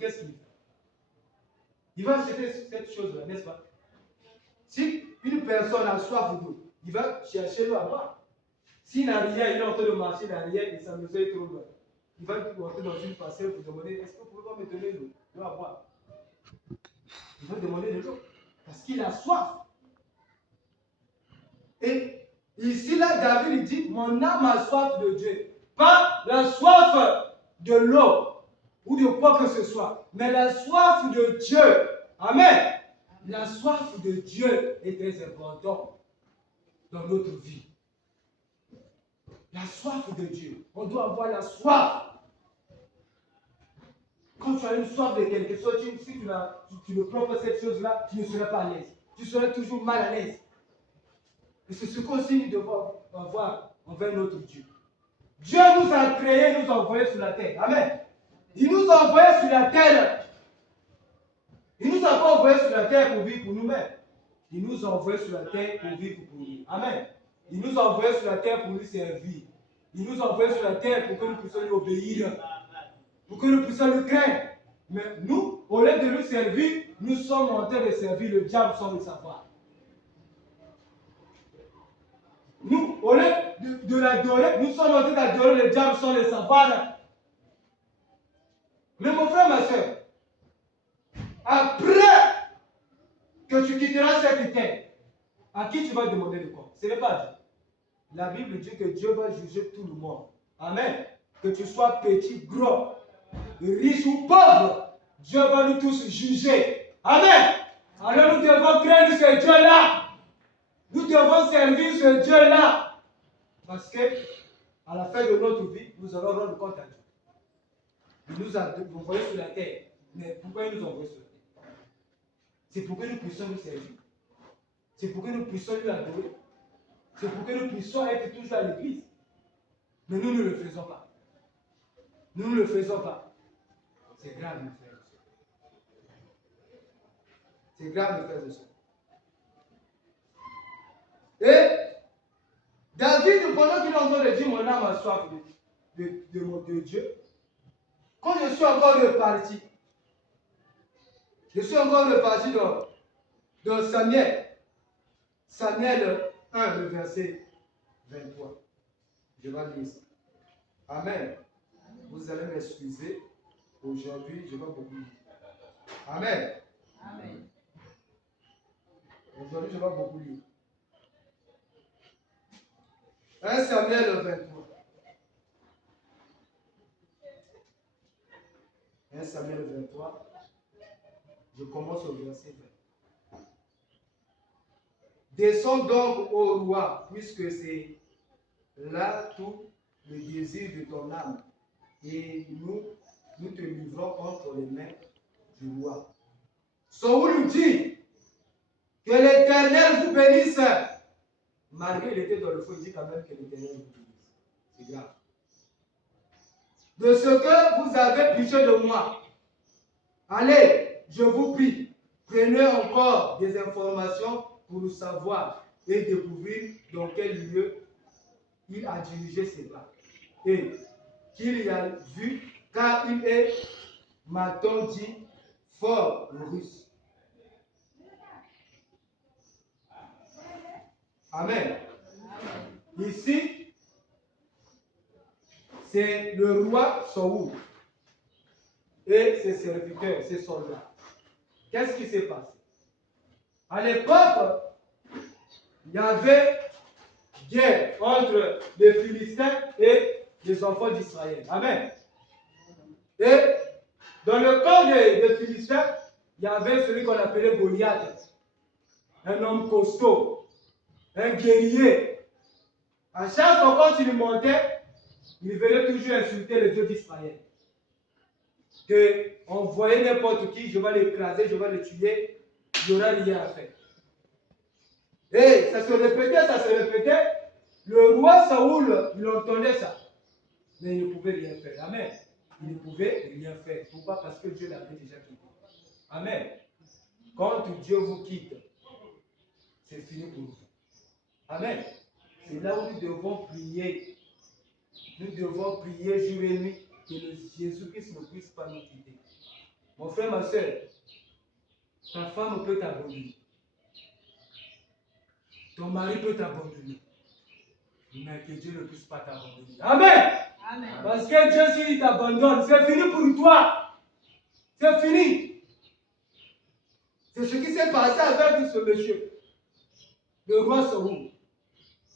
qu'est-ce qu'il fait? Il va acheter cette chose-là, n'est-ce pas? Si une personne a soif d'eau, il va chercher l'eau à boire. S'il n'a rien, il est en train de marcher, il n'a rien et sa maison est trop loin. Il va rentrer dans une parcelle pour demander, est-ce que vous pouvez pas me donner l'eau à boire? Il va demander de l'eau parce qu'il a soif. Et ici, là, David dit, mon âme a soif de Dieu. Pas la soif de l'eau ou de quoi que ce soit, mais la soif de Dieu. Amen. La soif de Dieu est très importante dans notre vie. La soif de Dieu. On doit avoir la soif. Quand tu as une soif de quelque chose, si tu ne prends pas cette chose-là, tu ne seras pas à l'aise. Tu seras toujours mal à l'aise. Et c'est ce qu'aussi nous devons avoir envers notre Dieu. Dieu nous a créés, nous a envoyés sur la terre. Amen. Il nous a envoyés sur la terre. Il nous a pas envoyés sur la terre pour vivre pour nous-mêmes. Il nous a envoyés sur la terre pour vivre pour lui. Amen. Il nous a envoyés sur la terre pour lui servir. Il nous a envoyés sur la terre pour que nous puissions lui obéir. Pour que nous puissions le craindre. Mais nous, au lieu de nous servir, nous sommes en train de servir le diable sans le savoir. Nous, au lieu de l'adorer, nous sommes en train d'adorer le diable sans le savoir. Mais mon frère, ma soeur, après que tu quitteras cette terre, à qui tu vas demander le compte? Ce n'est pas Dieu. La Bible dit que Dieu va juger tout le monde. Amen. Que tu sois petit, gros, riche ou pauvre, Dieu va nous tous juger. Amen. Alors nous devons craindre ce Dieu-là. Nous devons servir ce Dieu-là. Parce que, à la fin de notre vie, nous allons rendre compte à Dieu. Il nous a envoyés sur la terre. Mais pourquoi il nous a envoyés sur la terre? C'est pour que nous puissions nous servir. C'est pour que nous puissions lui adorer. C'est pour que nous puissions être toujours à l'église. Mais nous ne le faisons pas. Nous ne le faisons pas. C'est grave, mes frères et sœurs. C'est grave, mes frères et sœurs. Et David, pendant qu'il est en train de dire mon âme a soif de Dieu, quand je suis encore reparti, dans Samuel 1, le verset 23. Je vais lire ça. Amen. Vous allez m'excuser. Aujourd'hui, je vais beaucoup lire. Amen. Amen. Aujourd'hui, je vais beaucoup lire. 1 Samuel 23. 1 Samuel 23. Je commence au verset 20. Descends donc au roi, puisque c'est là tout le désir de ton âme, et nous te livrons entre les mains du roi. Saoul dit que l'Éternel vous bénisse. Malgré qu'il était dans le feu, il dit quand même que l'Éternel vous bénisse. C'est grave. De ce que vous avez pitié de moi, allez, je vous prie, prenez encore des informations pour nous savoir et découvrir dans quel lieu il a dirigé ses pas. Et qu'il y a vu, car il est, m'a-t-on dit, fort russe. Amen. Ici, c'est le roi Saoul et ses serviteurs, ses soldats. Qu'est-ce qui s'est passé? À l'époque, il y avait guerre entre les Philistins et les enfants d'Israël. Amen. Et dans le camp des Philistins, il y avait celui qu'on appelait Goliath, un homme costaud, un guerrier. À chaque fois quand il montait, il venait toujours insulter le Dieu d'Israël. On voyait n'importe qui, je vais l'écraser, je vais le tuer, il n'y aura rien à faire. Et ça se répétait. Le roi Saoul, il entendait ça. Mais il ne pouvait rien faire. Amen. Il ne pouvait rien faire. Pourquoi? Parce que Dieu l'avait déjà quitté. Amen. Quand Dieu vous quitte, c'est fini pour vous. Amen. C'est là où nous devons prier. Nous devons prier jour et nuit que Jésus-Christ ne puisse pas nous quitter. Mon frère, ma soeur, ta femme peut t'abandonner. Ton mari peut t'abandonner. Mais que Dieu ne puisse pas t'abandonner. Amen. Amen. Parce que Dieu, s'il t'abandonne, c'est fini pour toi. C'est fini. C'est ce qui s'est passé avec ce monsieur, le roi Saoul.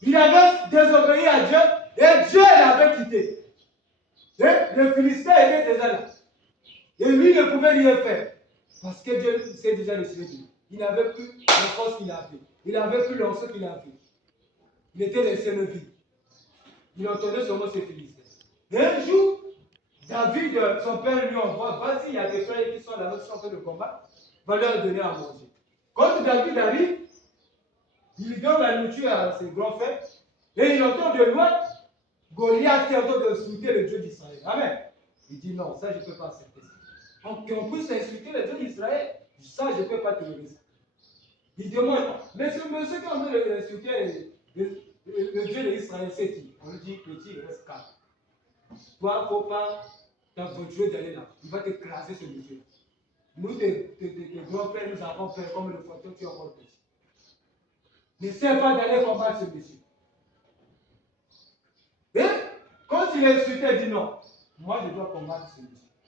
Il avait désobéi à Dieu et Dieu l'avait quitté. Et le Philistin était déjà là. Et lui ne pouvait rien faire. Parce que Dieu s'est déjà décidé de lui. Il n'avait plus la force qu'il avait. Il n'avait plus l'onction qu'il avait. Il était laissé le vide. Il entendait seulement ses Philistins. Et un jour, David, son père, lui envoie, vas-y, il y a des frères qui sont là, qui sont en train de combattre, va leur donner à manger. Quand David arrive, il donne la nourriture à ses grands frères, et il entend de loin Goliath qui est en train d'insulter le Dieu d'Israël. Amen. Il dit non, ça je ne peux pas accepter ça. Qu'on puisse insulter le Dieu d'Israël, ça je ne peux pas te le laisser. Il demande, mais ce monsieur qui est en train d'insulter le Dieu d'Israël, c'est qui? On lui dit, petit, reste calme. Toi, il ne faut pas t'aventurer d'aller là. Il va t'écraser ce monsieur. Nous, tes grands frères, nous avons peur comme le fantôme qui est encore petit. N'essaie pas d'aller combattre ce monsieur. Et quand il est insulté, il dit non. Moi, je dois combattre ce monsieur.